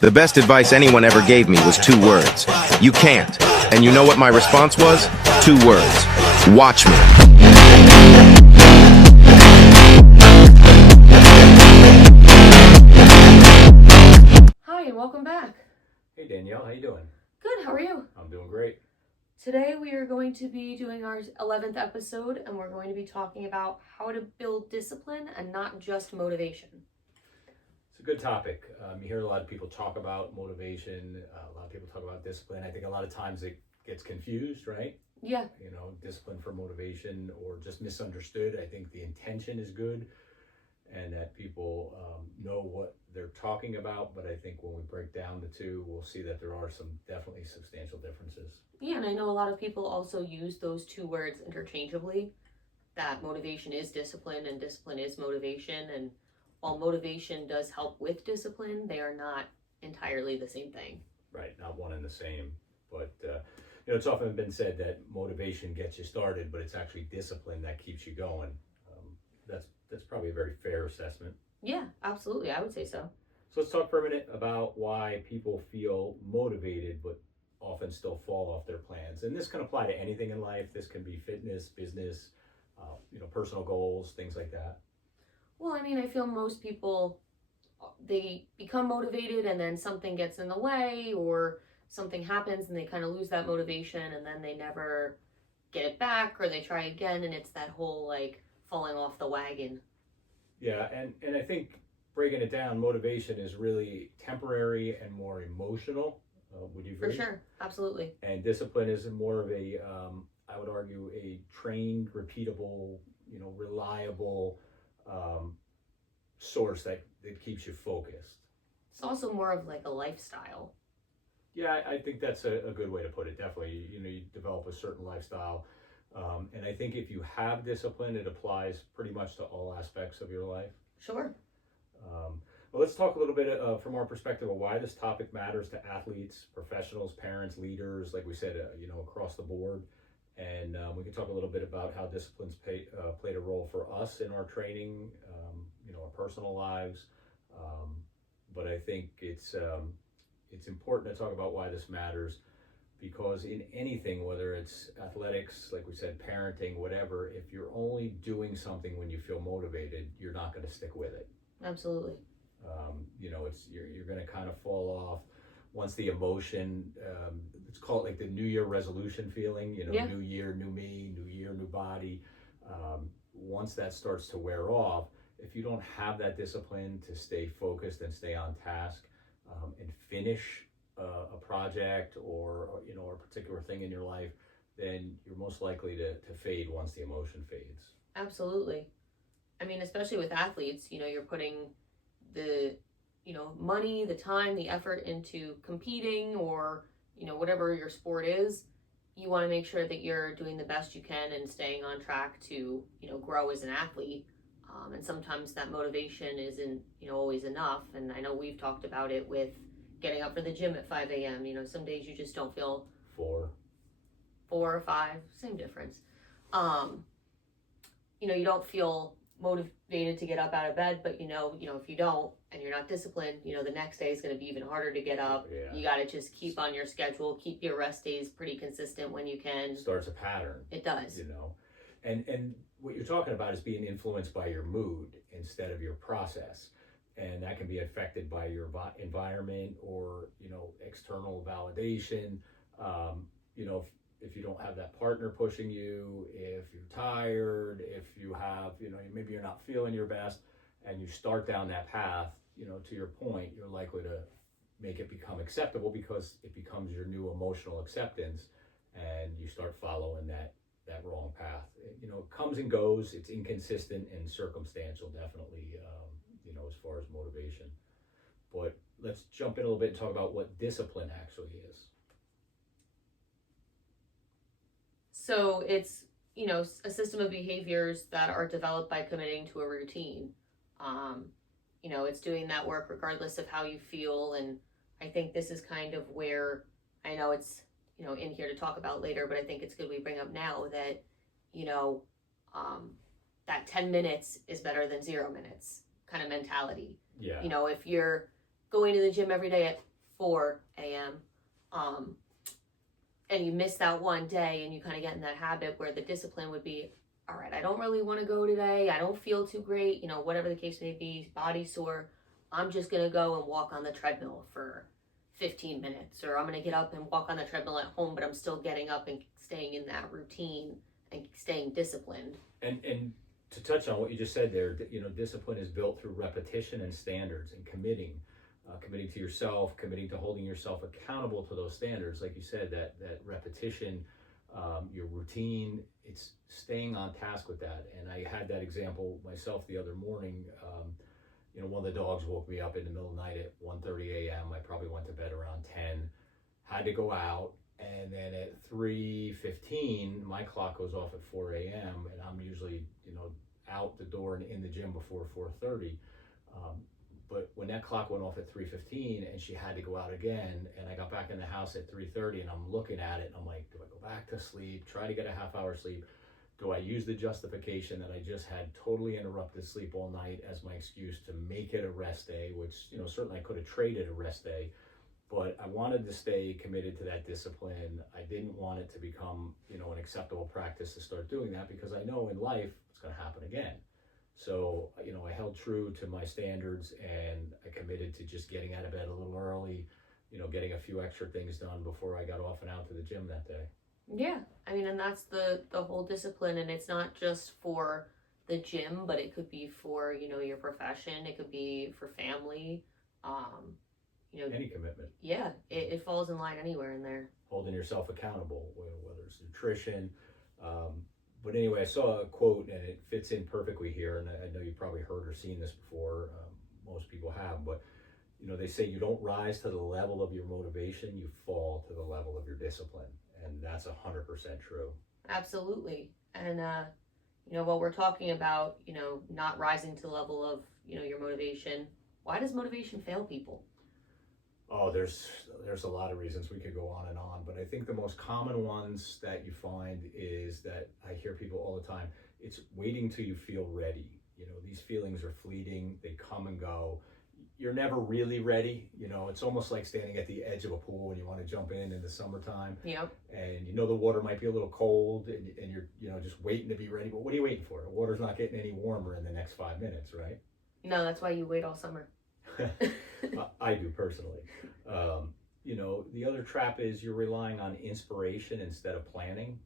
The best advice anyone ever gave me was 2 words. You can't. And you know what my response was? 2 words. Watch me. Hi, and welcome back. Hey Danielle, how you doing? Good, how are you? I'm doing great. Today we are going to be doing our 11th episode, and we're going to be talking about how to build discipline and not just motivation. It's a good topic. You hear a lot of people talk about motivation, a lot of people talk about discipline. I think a lot of times it gets confused, right? Yeah. You know, discipline for motivation or just misunderstood. I think the intention is good and that people know what they're talking about, but I think when we break down the two, we'll see that there are some definitely substantial differences. Yeah, and I know a lot of people also use those 2 words interchangeably, that motivation is discipline and discipline is motivation, and while motivation does help with discipline, they are not entirely the same thing. Right, not one and the same, but it's often been said that motivation gets you started, but it's actually discipline that keeps you going. That's probably a very fair assessment. Yeah, absolutely, I would say so. So let's talk for a minute about why people feel motivated but often still fall off their plans. And this can apply to anything in life. This can be fitness, business, personal goals, things like that. Well, I mean, I feel most people, they become motivated and then something gets in the way or something happens and they kind of lose that motivation and then they never get it back or they try again, and it's that whole like falling off the wagon. Yeah, and I think breaking it down, motivation is really temporary and more emotional. Would you agree? For sure, absolutely. And discipline is more of a, I would argue, a trained, repeatable, reliable source that keeps you focused. It's also more of like a lifestyle. Yeah, I think that's a good way to put it. Definitely, you develop a certain lifestyle. And I think if you have discipline, it applies pretty much to all aspects of your life. Sure. Well, let's talk a little bit from our perspective of why this topic matters to athletes, professionals, parents, leaders, like we said, across the board. And we can talk a little bit about how disciplines played a role for us in our training, our personal lives. But I think it's important to talk about why this matters, because in anything, whether it's athletics, like we said, parenting, whatever, if you're only doing something when you feel motivated, you're not going to stick with it. Absolutely. You're going to kind of fall off once the emotion, let's call it like the New Year resolution feeling, Yeah. New year, new me, new year, new body. Once that starts to wear off, if you don't have that discipline to stay focused and stay on task and finish a project or a particular thing in your life, then you're most likely to fade once the emotion fades. Absolutely. I mean, especially with athletes, you're putting the, money, the time, the effort into competing or, whatever your sport is. You want to make sure that you're doing the best you can and staying on track to, grow as an athlete. And sometimes that motivation isn't, always enough. And I know we've talked about it with getting up for the gym at 5 a.m. Some days you just don't feel 4 or 5, same difference. You don't feel motivated to get up out of bed, but if you don't and you're not disciplined, the next day is going to be even harder to get up. Yeah. You got to just keep on your schedule, keep your rest days pretty consistent when you can. Starts a pattern. It does. And what you're talking about is being influenced by your mood instead of your process. And that can be affected by your environment or, external validation. If you don't have that partner pushing you, if you're tired, if you have, maybe you're not feeling your best and you start down that path, to your point, you're likely to make it become acceptable because it becomes your new emotional acceptance and you start following that wrong path. It comes and goes. It's inconsistent and circumstantial, definitely, as far as motivation. But let's jump in a little bit and talk about what discipline actually is. So it's, a system of behaviors that are developed by committing to a routine. It's doing that work regardless of how you feel. And I think this is kind of where, I know it's, in here to talk about later, but I think it's good we bring up now that, that 10 minutes is better than 0 minutes kind of mentality. Yeah. If you're going to the gym every day at 4 a.m. And you miss that one day, and you kind of get in that habit where the discipline would be, all right, I don't really want to go today. I don't feel too great, whatever the case may be, body sore. I'm just going to go and walk on the treadmill for 15 minutes, or I'm going to get up and walk on the treadmill at home, but I'm still getting up and staying in that routine and staying disciplined. And to touch on what you just said there, discipline is built through repetition and standards and committing to yourself, committing to holding yourself accountable to those standards. Like you said, that repetition, your routine, it's staying on task with that. And I had that example myself the other morning. One of the dogs woke me up in the middle of the night at 1:30 a.m. I probably went to bed around 10, had to go out. And then at 3:15, my clock goes off at 4 a.m. and I'm usually, out the door and in the gym before 4:30. But when that clock went off at 3:15 and she had to go out again, and I got back in the house at 3:30 and I'm looking at it and I'm like, do I go back to sleep, try to get a half hour sleep? Do I use the justification that I just had totally interrupted sleep all night as my excuse to make it a rest day, which, certainly I could have traded a rest day, but I wanted to stay committed to that discipline. I didn't want it to become, an acceptable practice to start doing that, because I know in life it's going to happen again. So, I held true to my standards and I committed to just getting out of bed a little early, getting a few extra things done before I got off and out to the gym that day. Yeah, and that's the whole discipline, and it's not just for the gym, but it could be for, your profession, it could be for family, any commitment. Yeah, it falls in line anywhere in there. Holding yourself accountable, whether it's nutrition. But anyway, I saw a quote and it fits in perfectly here, and I know you've probably heard or seen this before. Most people have, but they say you don't rise to the level of your motivation, you fall to the level of your discipline, and that's 100% true. Absolutely. And while we're talking about not rising to the level of your motivation, why does motivation fail people? Oh, there's a lot of reasons. We could go on and on, but I think the most common ones that you find is that I hear people all the time, it's waiting till you feel ready. These feelings are fleeting, they come and go. You're never really ready. It's almost like standing at the edge of a pool when you want to jump in the summertime. Yep. And the water might be a little cold and you're just waiting to be ready. But what are you waiting for? The water's not getting any warmer in the next 5 minutes, right? No, that's why you wait all summer. I do personally. The other trap is you're relying on inspiration instead of planning.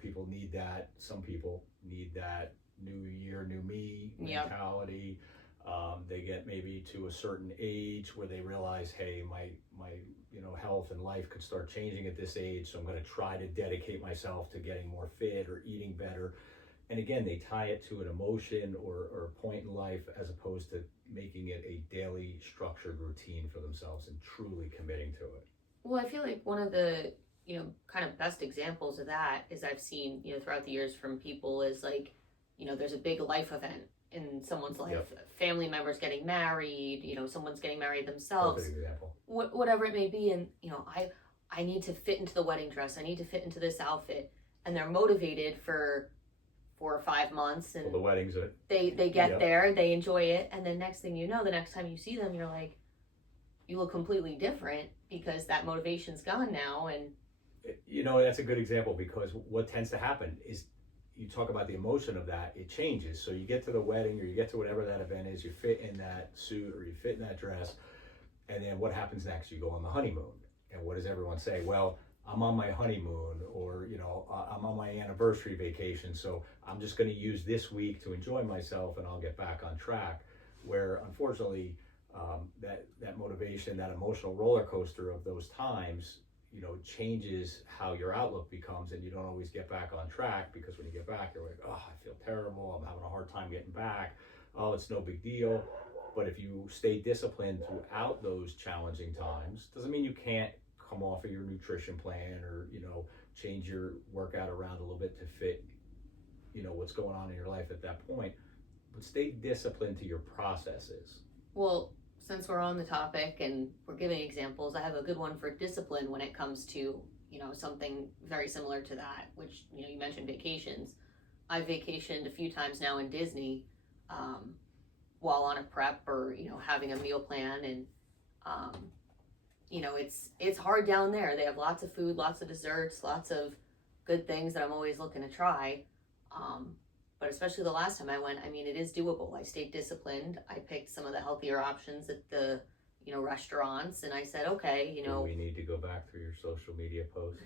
People need that. Some people need that new year, new me mentality. Yep. They get maybe to a certain age where they realize, hey, my health and life could start changing at this age, so I'm going to try to dedicate myself to getting more fit or eating better. And again, they tie it to an emotion or a point in life as opposed to making it a daily structured routine for themselves and truly committing to it. Well, I feel like one of the, kind of best examples of that is I've seen, throughout the years from people is like, there's a big life event in someone's life, yep. Family members getting married, someone's getting married themselves. Perfect example. Whatever it may be. And, I need to fit into the wedding dress. I need to fit into this outfit. And they're motivated for 4 or 5 months, and well, the weddings are, they get there, they enjoy it, and then next thing you know, the next time you see them, you're like, you look completely different because that motivation's gone now. And that's a good example, because what tends to happen is you talk about the emotion of that, it changes. So you get to the wedding or you get to whatever that event is, you fit in that suit or you fit in that dress, and then what happens next? You go on the honeymoon, and what does everyone say? Well, I'm on my honeymoon, or I'm on my anniversary vacation, so I'm just going to use this week to enjoy myself and I'll get back on track. Where unfortunately that motivation, that emotional roller coaster of those times, changes how your outlook becomes, and you don't always get back on track, because when you get back, you're like, oh, I feel terrible, I'm having a hard time getting back, oh, it's no big deal. But if you stay disciplined throughout those challenging times, doesn't mean you can't come off of your nutrition plan or change your workout around a little bit to fit what's going on in your life at that point, but stay disciplined to your processes. Well, since we're on the topic and we're giving examples, I have a good one for discipline when it comes to something very similar to that, which you mentioned vacations. I've vacationed a few times now in Disney while on a prep or having a meal plan, and you know, it's hard down there. They have lots of food, lots of desserts, lots of good things that I'm always looking to try. But especially the last time I went, I mean, it is doable. I stayed disciplined. I picked some of the healthier options at the, you know, restaurants, and I said, okay, you know. Do we need to go back through your social media posts?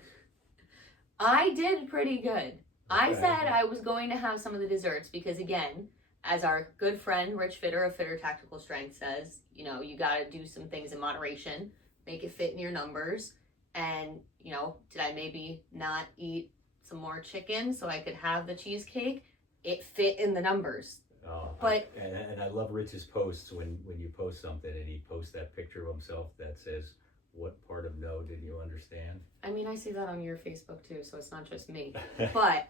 I did pretty good. I Okay. said I was going to have some of the desserts because, again, as our good friend Rich Fitter of Fitter Tactical Strength says, you know, you got to do some things in moderation, make it fit in your numbers. And, you know, did I maybe not eat some more chicken so I could have the cheesecake? It fit in the numbers. Oh, But and I love Rich's posts when you post something and he posts that picture of himself that says, "What part of no did you understand?" I mean, I see that on your Facebook too, so it's not just me. But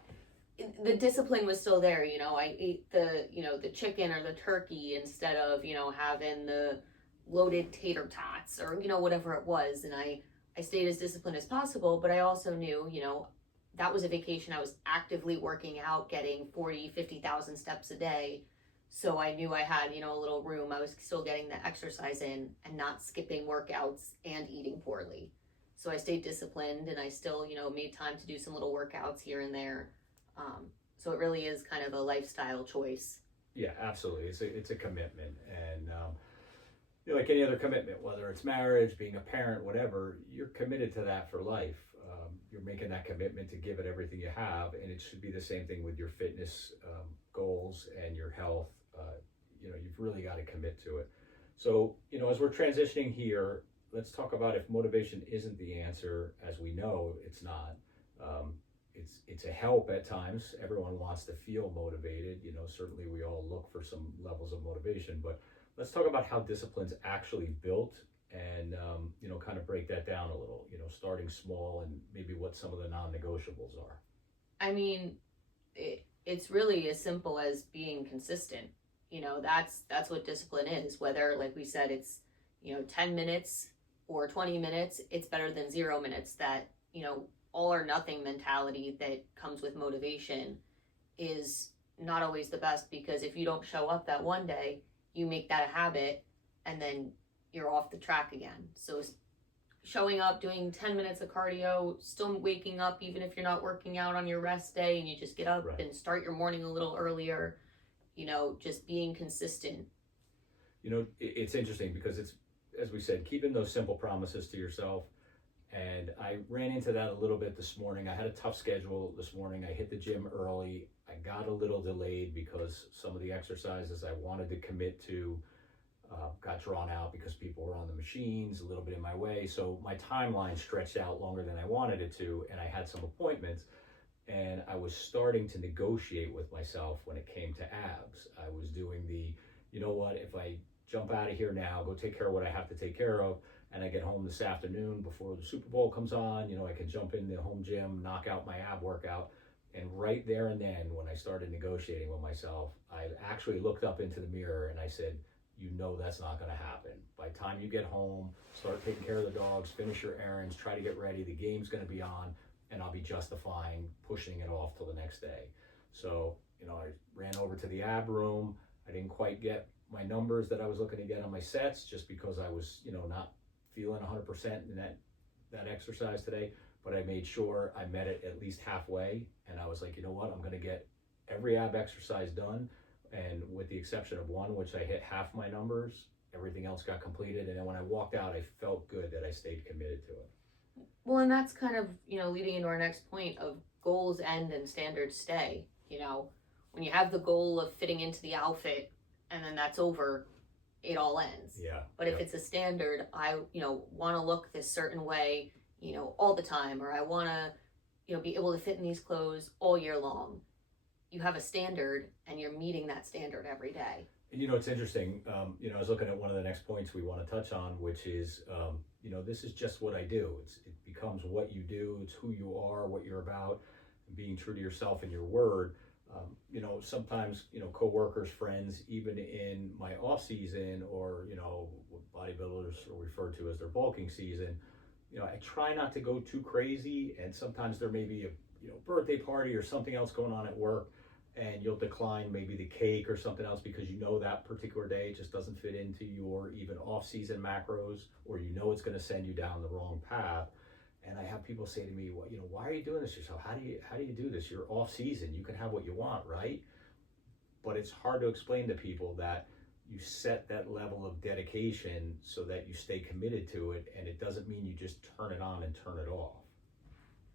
the discipline was still there, you know. I ate the, you know, the chicken or the turkey instead of, you know, having the loaded tater tots or, you know, whatever it was. And I stayed as disciplined as possible, but I also knew, you know, that was a vacation. I was actively working out, getting 40, 50,000 steps a day. So I knew I had, you know, a little room. I was still getting the exercise in and not skipping workouts and eating poorly. So I stayed disciplined, and I still, you know, made time to do some little workouts here and there. So it really is kind of a lifestyle choice. Yeah, absolutely. It's a commitment, and you know, like any other commitment, whether it's marriage, being a parent, whatever, you're committed to that for life. You're making that commitment to give it everything you have, and it should be the same thing with your fitness goals and your health. You know, you've really got to commit to it. So, you know, as we're transitioning here, let's talk about if motivation isn't the answer, as we know it's not. It's a help at times. Everyone wants to feel motivated. You know, certainly we all look for some levels of motivation, but let's talk about how discipline's actually built, and you know, kind of break that down a little, you know, starting small and maybe what some of the non-negotiables are. I mean, it's really as simple as being consistent. You know, that's what discipline is. Whether, like we said, it's, you know, 10 minutes or 20 minutes, it's better than 0 minutes. That, you know, all or nothing mentality that comes with motivation is not always the best, because if you don't show up that one day, you make that a habit and then you're off the track again. So showing up, doing 10 minutes of cardio, still waking up even if you're not working out on your rest day, and you just get up Right. and start your morning a little earlier, you know, just being consistent. You know, it's interesting because it's, as we said, keeping those simple promises to yourself. And I ran into that a little bit this morning. I had a tough schedule this morning. I hit the gym early. I got a little delayed because some of the exercises I wanted to commit to got drawn out because people were on the machines, a little bit in my way. So my timeline stretched out longer than I wanted it to, and I had some appointments. And I was starting to negotiate with myself when it came to abs. I was doing the, you know what, if I jump out of here now, go take care of what I have to take care of, and I get home this afternoon before the Super Bowl comes on, you know, I can jump in the home gym, knock out my ab workout. And right there and then, when I started negotiating with myself, I actually looked up into the mirror and I said, you know, that's not going to happen. By the time you get home, start taking care of the dogs, finish your errands, try to get ready, the game's going to be on, and I'll be justifying pushing it off till the next day. So, you know, I ran over to the ab room. I didn't quite get my numbers that I was looking to get on my sets, just because I was, you know, not feeling 100% in that exercise today, but I made sure I met it at least halfway. And I was like, you know what, I'm going to get every ab exercise done. And with the exception of one, which I hit half my numbers, everything else got completed. And then when I walked out, I felt good that I stayed committed to it. Well, and that's kind of, you know, leading into our next point of goals end and standards stay. You know, when you have the goal of fitting into the outfit and then that's over, it all ends. Yeah. But if it's a standard, I, you know, want to look this certain way, you know, all the time, or I want to, you know, be able to fit in these clothes all year long. You have a standard and you're meeting that standard every day. And, you know, it's interesting. You know, I was looking at one of the next points we want to touch on, which is, you know, this is just what I do. It becomes what you do. It's who you are, what you're about, being true to yourself and your word. You know, sometimes, you know, coworkers, friends, even in my off season, or, you know, what bodybuilders are referred to as their bulking season, you know, I try not to go too crazy. And sometimes there may be a, you know, birthday party or something else going on at work. and you'll decline maybe the cake or something else because you know that particular day just doesn't fit into your even off-season macros, or you know it's going to send you down the wrong path. And I have people say to me, well, you know, why are you doing this yourself? How do you do this? You're off season. You can have what you want, right? But it's hard to explain to people that you set that level of dedication so that you stay committed to it, and it doesn't mean you just turn it on and turn it off.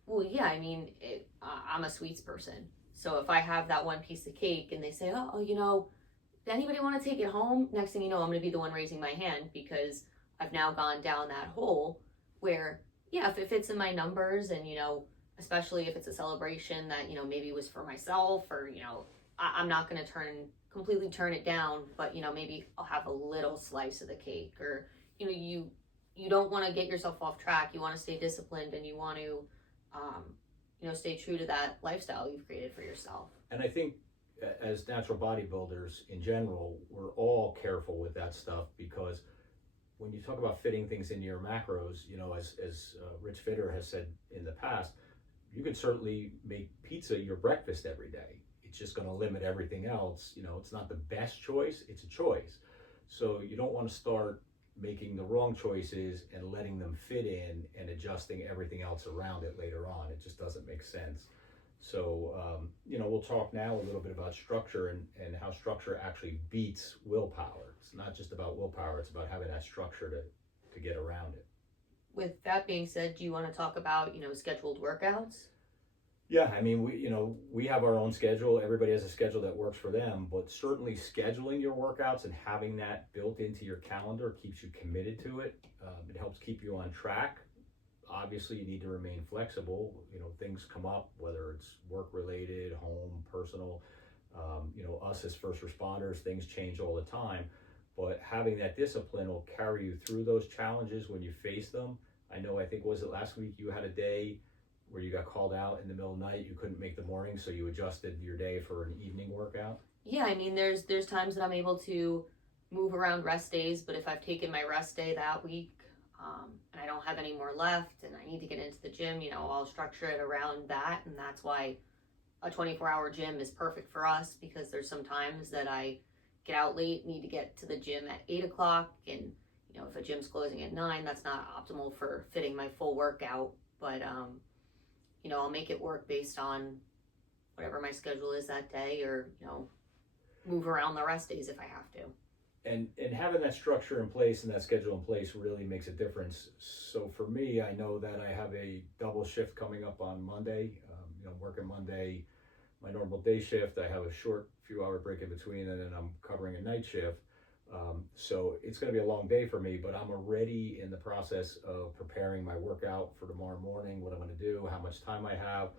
Well, yeah, I mean, I'm a sweets person. So if I have that one piece of cake and they say, oh, you know, anybody want to take it home? Next thing you know, I'm going to be the one raising my hand because I've now gone down that hole where, yeah, if it fits in my numbers and, you know, especially if it's a celebration that, you know, maybe was for myself or, you know, I'm not going to completely turn it down, but, you know, maybe I'll have a little slice of the cake, or, you know, you don't want to get yourself off track. You want to stay disciplined, and you want to, you know, stay true to that lifestyle you've created for yourself. And I think as natural bodybuilders in general, we're all careful with that stuff, because when you talk about fitting things into your macros, you know, as Rich Fitter has said in the past, you could certainly make pizza your breakfast every day. It's just going to limit everything else. You know, it's not the best choice, it's a choice. So you don't want to start making the wrong choices and letting them fit in and adjusting everything else around it later on. It just doesn't make sense. So, you know, we'll talk now a little bit about structure and how structure actually beats willpower. It's not just about willpower, it's about having that structure to get around it. With that being said, do you want to talk about, you know, scheduled workouts? Yeah, I mean, we have our own schedule. Everybody has a schedule that works for them, but certainly scheduling your workouts and having that built into your calendar keeps you committed to it. It helps keep you on track. Obviously, you need to remain flexible. You know, things come up, whether it's work related, home, personal. You know, us as first responders, things change all the time. But having that discipline will carry you through those challenges when you face them. I think, was it last week you had a day where you got called out in the middle of the night, you couldn't make the morning, so you adjusted your day for an evening workout? Yeah, I mean, there's times that I'm able to move around rest days, but if I've taken my rest day that week, and I don't have any more left and I need to get into the gym, you know, I'll structure it around that. And that's why a 24-hour gym is perfect for us, because there's some times that I get out late, need to get to the gym at 8 o'clock. And, you know, if a gym's closing at 9, that's not optimal for fitting my full workout. But, you know, I'll make it work based on whatever my schedule is that day, or, you know, move around the rest days if I have to. And having that structure in place and that schedule in place really makes a difference. So for me, I know that I have a double shift coming up on Monday. You know, working Monday, my normal day shift. I have a short few hour break in between, and then I'm covering a night shift. So it's going to be a long day for me, but I'm already in the process of preparing my workout for tomorrow morning, what I'm going to do, how much time I have.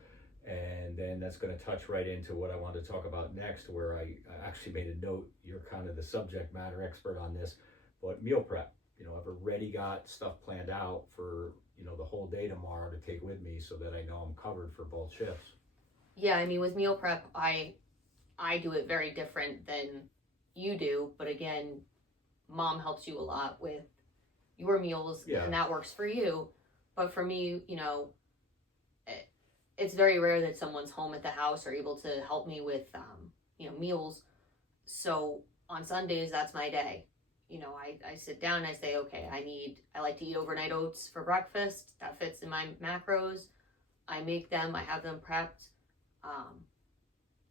And then that's going to touch right into what I want to talk about next, where I actually made a note. You're kind of the subject matter expert on this, but meal prep. You know, I've already got stuff planned out for, you know, the whole day tomorrow to take with me, so that I know I'm covered for both shifts. Yeah, I mean, with meal prep, I do it very different than you do, but again, mom helps you a lot with your meals, Yeah. And that works for you. But for me, you know, it's very rare that someone's home at the house or able to help me with, you know, meals. So on Sundays, that's my day. You know, I sit down and I say, okay, I like to eat overnight oats for breakfast. That fits in my macros. I make them, I have them prepped,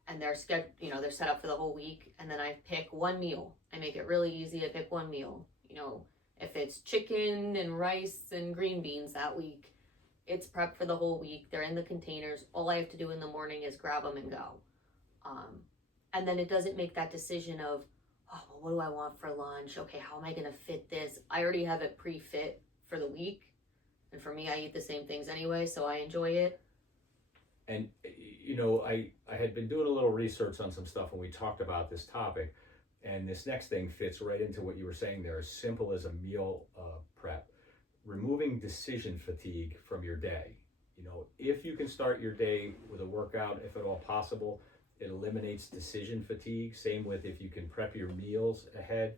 and they're set up for the whole week. And then I pick one meal. I make it really easy. I pick one meal. You know, if it's chicken and rice and green beans that week, it's prepped for the whole week. They're in the containers. All I have to do in the morning is grab them and go. And then it doesn't make that decision of, oh, well, what do I want for lunch? Okay, how am I going to fit this? I already have it pre-fit for the week. And for me, I eat the same things anyway, so I enjoy it. And, you know, I had been doing a little research on some stuff when we talked about this topic. And this next thing fits right into what you were saying there, as simple as a meal prep. Removing decision fatigue from your day. You know, if you can start your day with a workout, if at all possible, it eliminates decision fatigue. Same with if you can prep your meals ahead.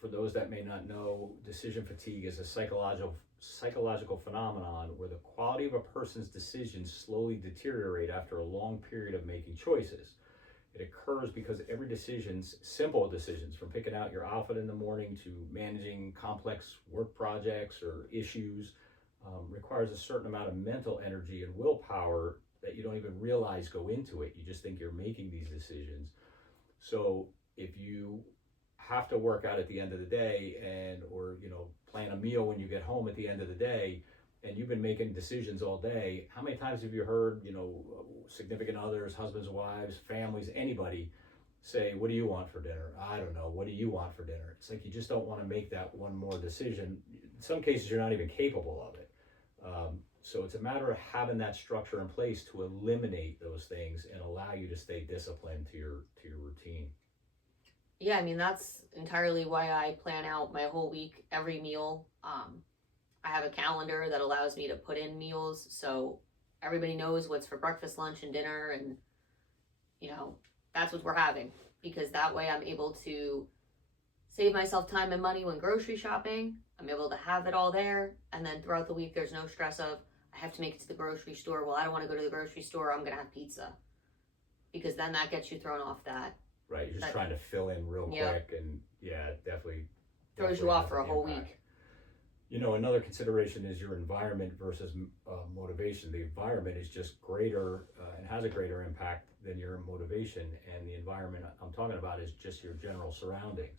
for those that may not know, decision fatigue is a psychological phenomenon where the quality of a person's decisions slowly deteriorate after a long period of making choices. It occurs because every decision's simple decisions, from picking out your outfit in the morning to managing complex work projects or issues, requires a certain amount of mental energy and willpower that you don't even realize go into it. You just think you're making these decisions. So if you have to work out at the end of the day or plan a meal when you get home at the end of the day, and you've been making decisions all day, how many times have you heard, significant others, husbands, wives, families, anybody say, what do you want for dinner? I don't know. What do you want for dinner? It's like you just don't want to make that one more decision. In some cases, you're not even capable of it. So it's a matter of having that structure in place to eliminate those things and allow you to stay disciplined to your routine. Yeah, I mean, that's entirely why I plan out my whole week, every meal. I have a calendar that allows me to put in meals, so everybody knows what's for breakfast, lunch, and dinner, and that's what we're having, because that way I'm able to save myself time and money when grocery shopping. I'm able to have it all there, and then throughout the week there's no stress of I have to make it to the grocery store. Well, I don't want to go to the grocery store, I'm gonna have pizza, because then that gets you thrown off that. Right, you're just trying to fill in real quick, and it definitely throws you off for a whole week. Another consideration is your environment versus motivation. The environment is just greater and has a greater impact than your motivation, and the environment I'm talking about is just your general surroundings.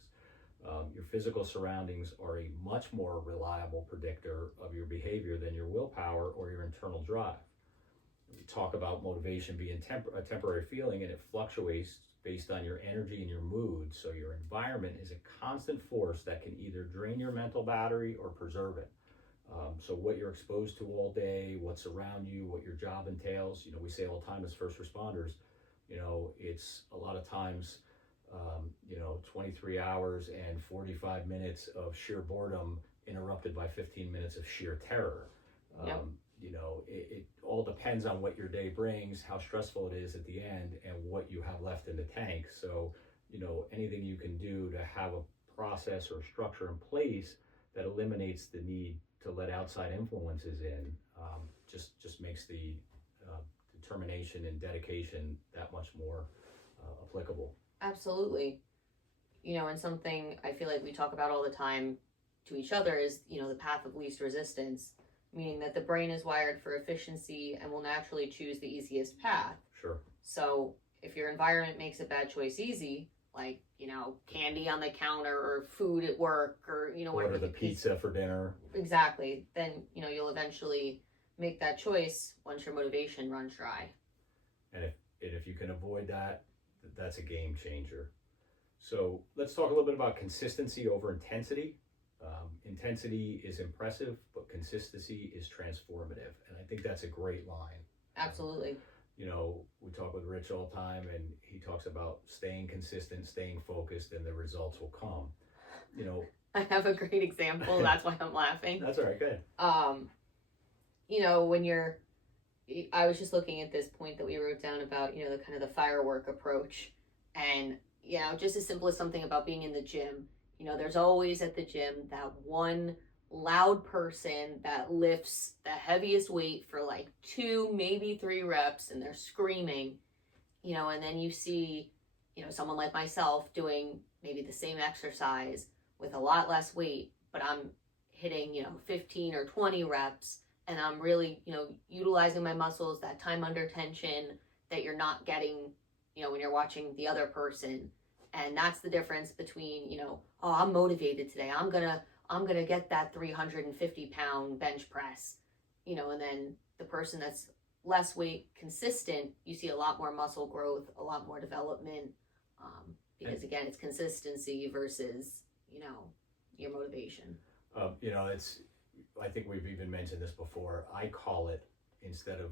Your physical surroundings are a much more reliable predictor of your behavior than your willpower or your internal drive. We talk about motivation being a temporary feeling, and it fluctuates based on your energy and your mood. So your environment is a constant force that can either drain your mental battery or preserve it. So what you're exposed to all day, what's around you, what your job entails, we say all the time as first responders, it's a lot of times, 23 hours and 45 minutes of sheer boredom interrupted by 15 minutes of sheer terror. Yep. It all depends on what your day brings, how stressful it is at the end, and what you have left in the tank. So, anything you can do to have a process or structure in place that eliminates the need to let outside influences in, just makes the determination and dedication that much more applicable. Absolutely. And something I feel like we talk about all the time to each other is, the path of least resistance, meaning that the brain is wired for efficiency and will naturally choose the easiest path. Sure. So if your environment makes a bad choice easy, like, candy on the counter or food at work or, order the pizza for dinner. Exactly. Then, you'll eventually make that choice once your motivation runs dry. And if you can avoid that, that's a game changer. So let's talk a little bit about consistency over intensity. Intensity is impressive, but consistency is transformative. And I think that's a great line. Absolutely. We talk with Rich all the time, and he talks about staying consistent, staying focused, and the results will come. I have a great example. That's why I'm laughing. That's all right. Go ahead. I was just looking at this point that we wrote down about, the kind of the firework approach, and, just as simple as something about being in the gym. There's always at the gym that one loud person that lifts the heaviest weight for like 2, maybe 3 reps, and they're screaming, and then you see, someone like myself doing maybe the same exercise with a lot less weight, but I'm hitting, 15 or 20 reps, and I'm really, utilizing my muscles, that time under tension that you're not getting, when you're watching the other person. And that's the difference between, I'm motivated today. I'm gonna get that 350-pound bench press, and then the person that's less weight consistent, you see a lot more muscle growth, a lot more development, because again, it's consistency versus, your motivation. I think we've even mentioned this before. I call it, instead of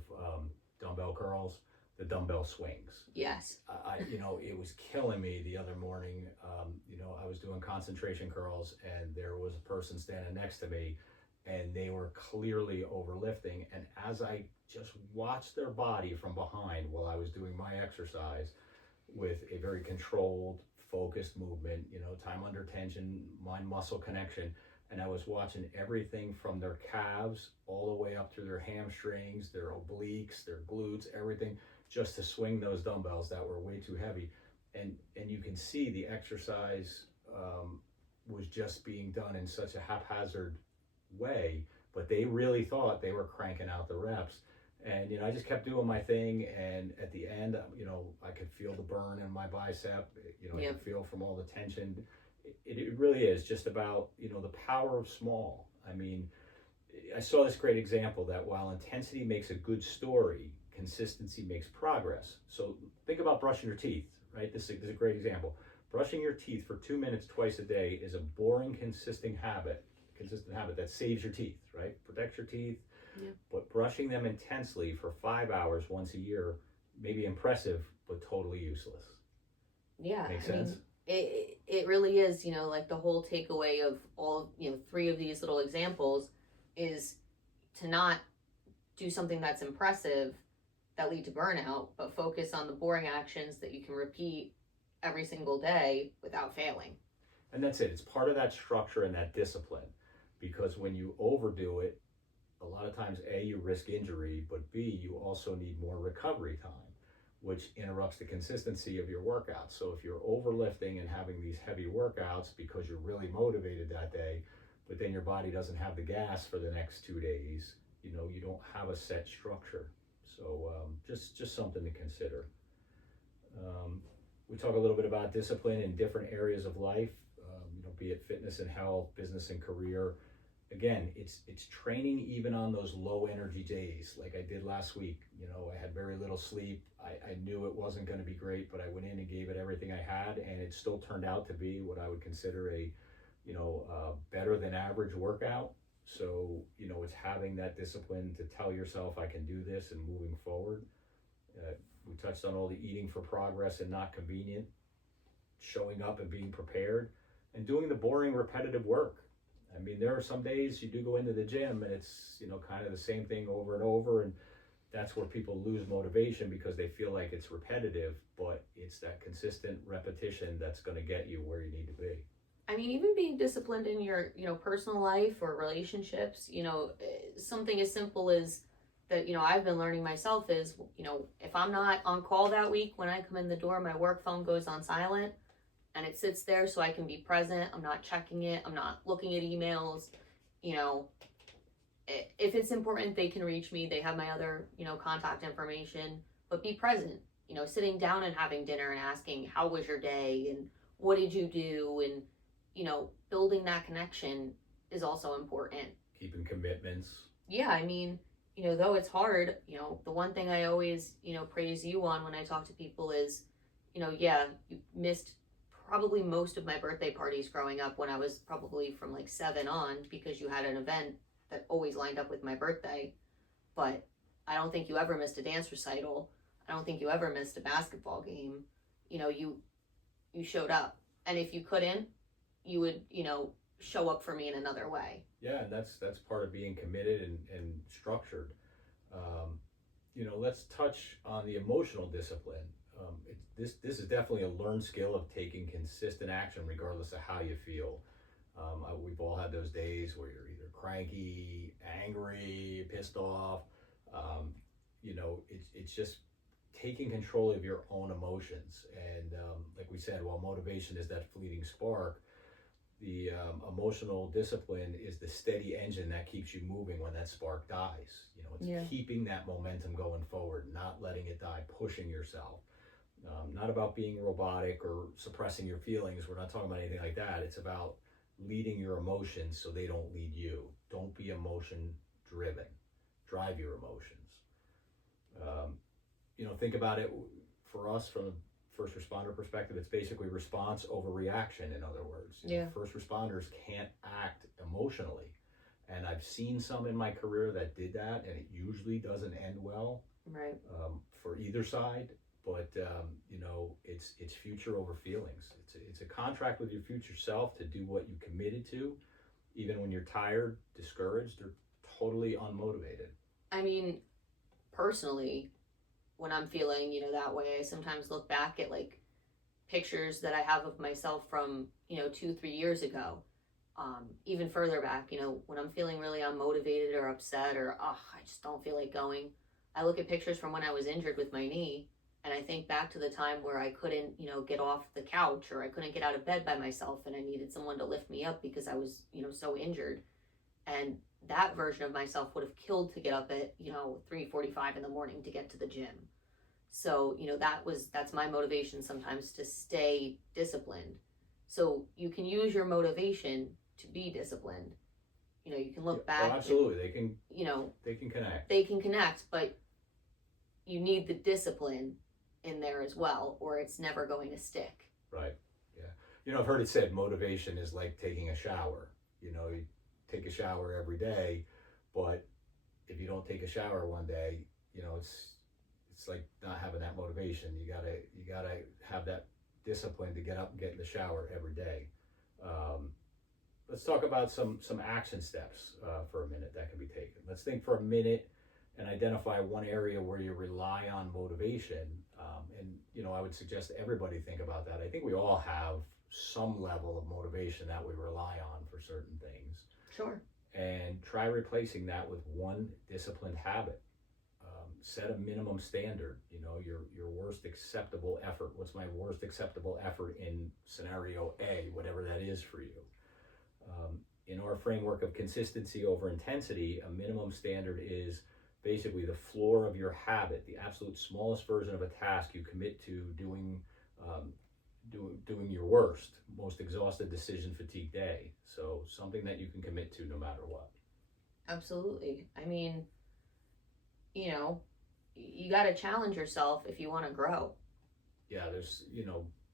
dumbbell curls, the dumbbell swings. Yes. It was killing me the other morning. I was doing concentration curls, and there was a person standing next to me, and they were clearly overlifting. And as I just watched their body from behind while I was doing my exercise with a very controlled, focused movement, time under tension, mind muscle connection. And I was watching everything from their calves all the way up through their hamstrings, their obliques, their glutes, everything, just to swing those dumbbells that were way too heavy. And you can see the exercise was just being done in such a haphazard way, but they really thought they were cranking out the reps. And I just kept doing my thing, and at the end, I could feel the burn in my bicep. I could feel from all the tension. It really is just about the power of small. I mean, I saw this great example that while intensity makes a good story, consistency makes progress. So think about brushing your teeth, right? This is a great example. Brushing your teeth for 2 minutes twice a day is a boring, consistent habit that saves your teeth, right? Protects your teeth. Yeah. But brushing them intensely for 5 hours once a year may be impressive, but totally useless. Yeah. Make sense? It really is, like the whole takeaway of all, 3 of these little examples is to not do something that's impressive that lead to burnout, but focus on the boring actions that you can repeat every single day without failing. And that's it. It's part of that structure and that discipline, because when you overdo it, a lot of times, A, you risk injury, but B, you also need more recovery time, which interrupts the consistency of your workouts. So if you're overlifting and having these heavy workouts because you're really motivated that day, but then your body doesn't have the gas for the next 2 days, you don't have a set structure. So just something to consider. We talk a little bit about discipline in different areas of life, be it fitness and health, business and career. Again, it's training even on those low energy days like I did last week. I had very little sleep. I knew it wasn't going to be great, but I went in and gave it everything I had, and it still turned out to be what I would consider a better than average workout. So, it's having that discipline to tell yourself I can do this and moving forward. We touched on all the eating for progress and not convenient, showing up and being prepared, and doing the boring repetitive work. I mean, there are some days you do go into the gym and it's, kind of the same thing over and over. And that's where people lose motivation because they feel like it's repetitive, but it's that consistent repetition that's going to get you where you need to be. I mean, even being disciplined in your, personal life or relationships, something as simple as that, I've been learning myself is, if I'm not on call that week, when I come in the door, my work phone goes on silent. And it sits there so I can be present. I'm not checking it. I'm not looking at emails. If it's important, they can reach me. They have my other, contact information. But be present. Sitting down and having dinner and asking, how was your day? And what did you do? And, building that connection is also important. Keeping commitments. Yeah, I mean, though it's hard, the one thing I always, praise you on when I talk to people is, yeah, you missed probably most of my birthday parties growing up when I was probably from like 7 on because you had an event that always lined up with my birthday. But I don't think you ever missed a dance recital. I don't think you ever missed a basketball game. You showed up. And if you couldn't, you would, show up for me in another way. Yeah, and that's part of being committed and structured. Let's touch on the emotional discipline. This is definitely a learned skill of taking consistent action regardless of how you feel. We've all had those days where you're either cranky, angry, pissed off. It's just taking control of your own emotions. And like we said, while motivation is that fleeting spark, the emotional discipline is the steady engine that keeps you moving when that spark dies. It's keeping that momentum going forward, not letting it die, pushing yourself. Not about being robotic or suppressing your feelings. We're not talking about anything like that. It's about leading your emotions so they don't lead you. Don't be emotion driven. Drive your emotions. Think about it for us from a first responder perspective. It's basically response over reaction, in other words. First responders can't act emotionally. And I've seen some in my career that did that, and it usually doesn't end well. Right. For either side. But it's future over feelings. It's a contract with your future self to do what you committed to, even when you're tired, discouraged, or totally unmotivated. I mean, personally, when I'm feeling, that way, I sometimes look back at like pictures that I have of myself from, 2, 3 years ago, even further back, when I'm feeling really unmotivated or upset or, I just don't feel like going. I look at pictures from when I was injured with my knee, and I think back to the time where I couldn't, get off the couch, or I couldn't get out of bed by myself, and I needed someone to lift me up because I was, so injured. And that version of myself would have killed to get up at, 3:45 in the morning to get to the gym. So, that's my motivation sometimes, to stay disciplined. So you can use your motivation to be disciplined. You can look back. Oh, absolutely. They can connect. They can connect, but you need the discipline in there as well, or it's never going to stick. Right. Yeah. I've heard it said motivation is like taking a shower. You take a shower every day, but if you don't take a shower one day, it's like not having that motivation. You gotta have that discipline to get up and get in the shower every day. Let's talk about some action steps for a minute that can be taken. Let's think for a minute and identify one area where you rely on motivation. I would suggest everybody think about that. I think we all have some level of motivation that we rely on for certain things. Sure. And try replacing that with one disciplined habit. Set a minimum standard. Your worst acceptable effort. What's my worst acceptable effort in scenario A, whatever that is for you? In our framework of consistency over intensity, a minimum standard is basically the floor of your habit, the absolute smallest version of a task you commit to doing your worst, most exhausted, decision fatigue day. So something that you can commit to no matter what. Absolutely. I mean, you got to challenge yourself if you want to grow. Yeah, there's,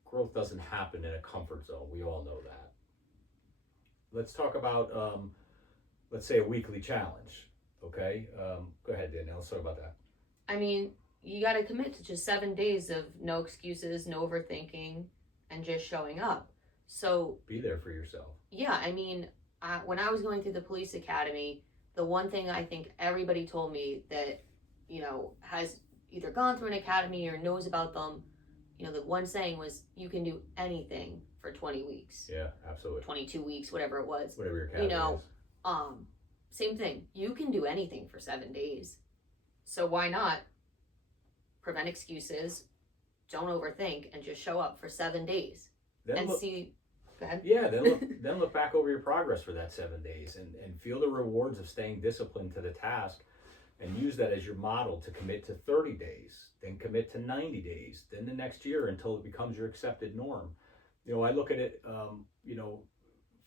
growth doesn't happen in a comfort zone. We all know that. Let's talk about, let's say, a weekly challenge. Okay? Go ahead, Danielle. Let's talk about that. I mean, you got to commit to just 7 days of no excuses, no overthinking, and just showing up. So be there for yourself. Yeah, I mean, when I was going through the police academy, the one thing I think everybody told me that, has either gone through an academy or knows about them, the one saying was, you can do anything for 20 weeks. Yeah, absolutely. 22 weeks, whatever it was. Whatever your academy is. Same thing. You can do anything for 7 days. So why not prevent excuses, don't overthink, and just show up for 7 days and see. Go ahead. Yeah, then look back over your progress for that 7 days and feel the rewards of staying disciplined to the task, and use that as your model to commit to 30 days, then commit to 90 days, then the next year until it becomes your accepted norm. I look at it,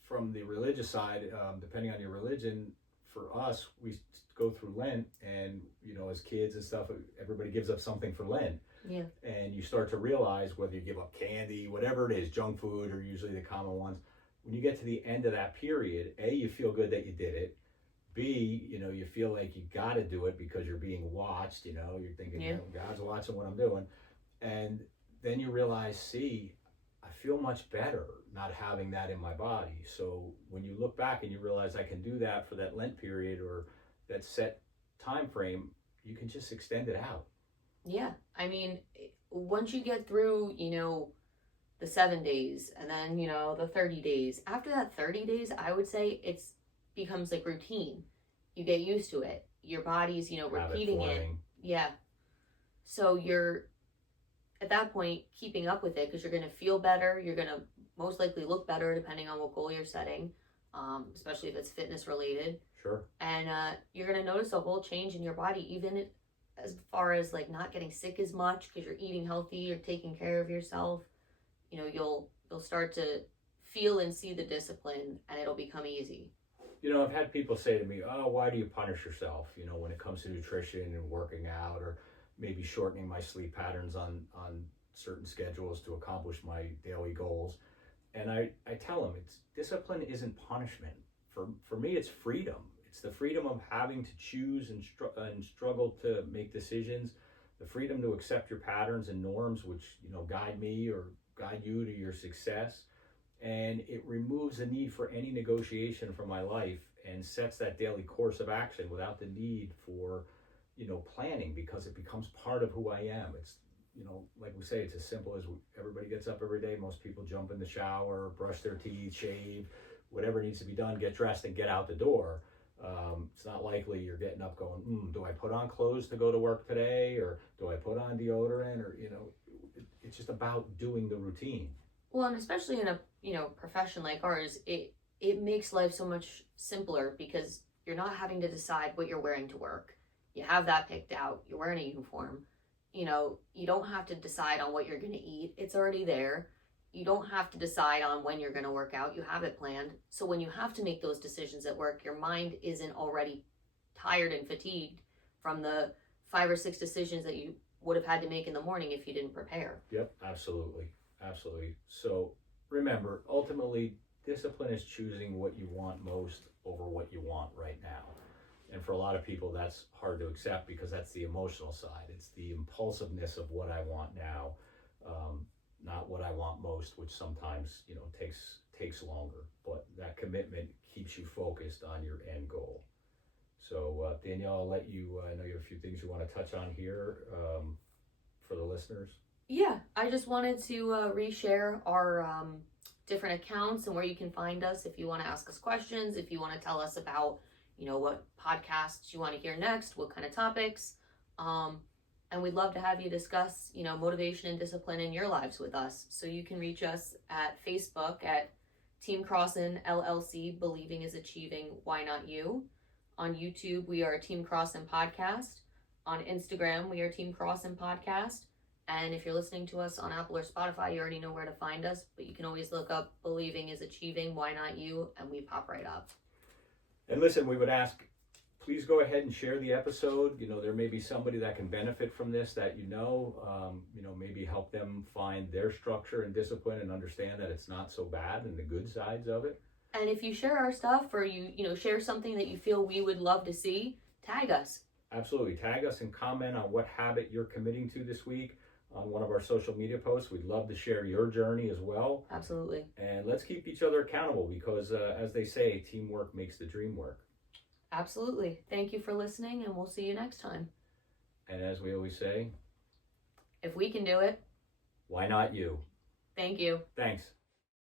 from the religious side, depending on your religion. For us, we go through Lent, and as kids and stuff, everybody gives up something for Lent. Yeah. And you start to realize whether you give up candy, whatever it is, junk food, or usually the common ones, when you get to the end of that period, A, you feel good that you did it. B, you feel like you got to do it because you're being watched. You're thinking, God's watching what I'm doing. And then you realize, C, I feel much better not having that in my body. So when you look back and you realize I can do that for that Lent period or that set time frame, you can just extend it out. Yeah. I mean, once you get through, the 7 days and then, the 30 days, after that 30 days, I would say it's becomes like routine. You get used to it. Your body's, repeating it. Yeah. So you're at that point keeping up with it because you're going to feel better. You're going to most likely look better depending on what goal you're setting, especially if it's fitness related. Sure. And you're going to notice a whole change in your body, even as far as like not getting sick as much because you're eating healthy, you're taking care of yourself. You'll start to feel and see the discipline, and it'll become easy. I've had people say to me, oh, why do you punish yourself, when it comes to nutrition and working out, or maybe shortening my sleep patterns on certain schedules to accomplish my daily goals. And I tell them, discipline isn't punishment. For me, it's freedom. It's the freedom of having to choose and struggle to make decisions, the freedom to accept your patterns and norms, which, guide me or guide you to your success. And it removes the need for any negotiation from my life and sets that daily course of action without the need for, planning, because it becomes part of who I am. It's, like we say, it's as simple as everybody gets up every day. Most people jump in the shower, brush their teeth, shave, whatever needs to be done, get dressed and get out the door. It's not likely you're getting up going, do I put on clothes to go to work today? Or do I put on deodorant? Or, it's just about doing the routine. Well, and especially in a, profession like ours, it makes life so much simpler because you're not having to decide what you're wearing to work. You have that picked out. You're wearing a uniform. You don't have to decide on what you're going to eat. It's already there. You don't have to decide on when you're going to work out. You have it planned. So when you have to make those decisions at work, your mind isn't already tired and fatigued from the 5 or 6 decisions that you would have had to make in the morning if you didn't prepare. Yep, absolutely. Absolutely. So remember, ultimately, discipline is choosing what you want most over what you want right now. And for a lot of people, that's hard to accept because that's the emotional side. It's the impulsiveness of what I want now, not what I want most, which sometimes, takes longer. But that commitment keeps you focused on your end goal. So Danielle, I'll let you, I know you have a few things you want to touch on here for the listeners. Yeah, I just wanted to reshare our different accounts and where you can find us if you want to ask us questions, if you want to tell us about, what podcasts you want to hear next, what kind of topics. And we'd love to have you discuss, motivation and discipline in your lives with us. So you can reach us at Facebook at Team Crosson LLC, Believing is Achieving, Why Not You? On YouTube, we are Team Crosson Podcast. On Instagram, we are Team Crosson Podcast. And if you're listening to us on Apple or Spotify, you already know where to find us, but you can always look up Believing is Achieving, Why Not You? And we pop right up. And listen, we would ask, please go ahead and share the episode. There may be somebody that can benefit from this that maybe help them find their structure and discipline and understand that it's not so bad and the good sides of it. And if you share our stuff or you share something that you feel we would love to see, tag us. Absolutely. Tag us and comment on what habit you're committing to this week on one of our social media posts. We'd love to share your journey as well. Absolutely. And let's keep each other accountable because, as they say, teamwork makes the dream work. Absolutely. Thank you for listening, and we'll see you next time. And as we always say, if we can do it, why not you? Thank you. Thanks.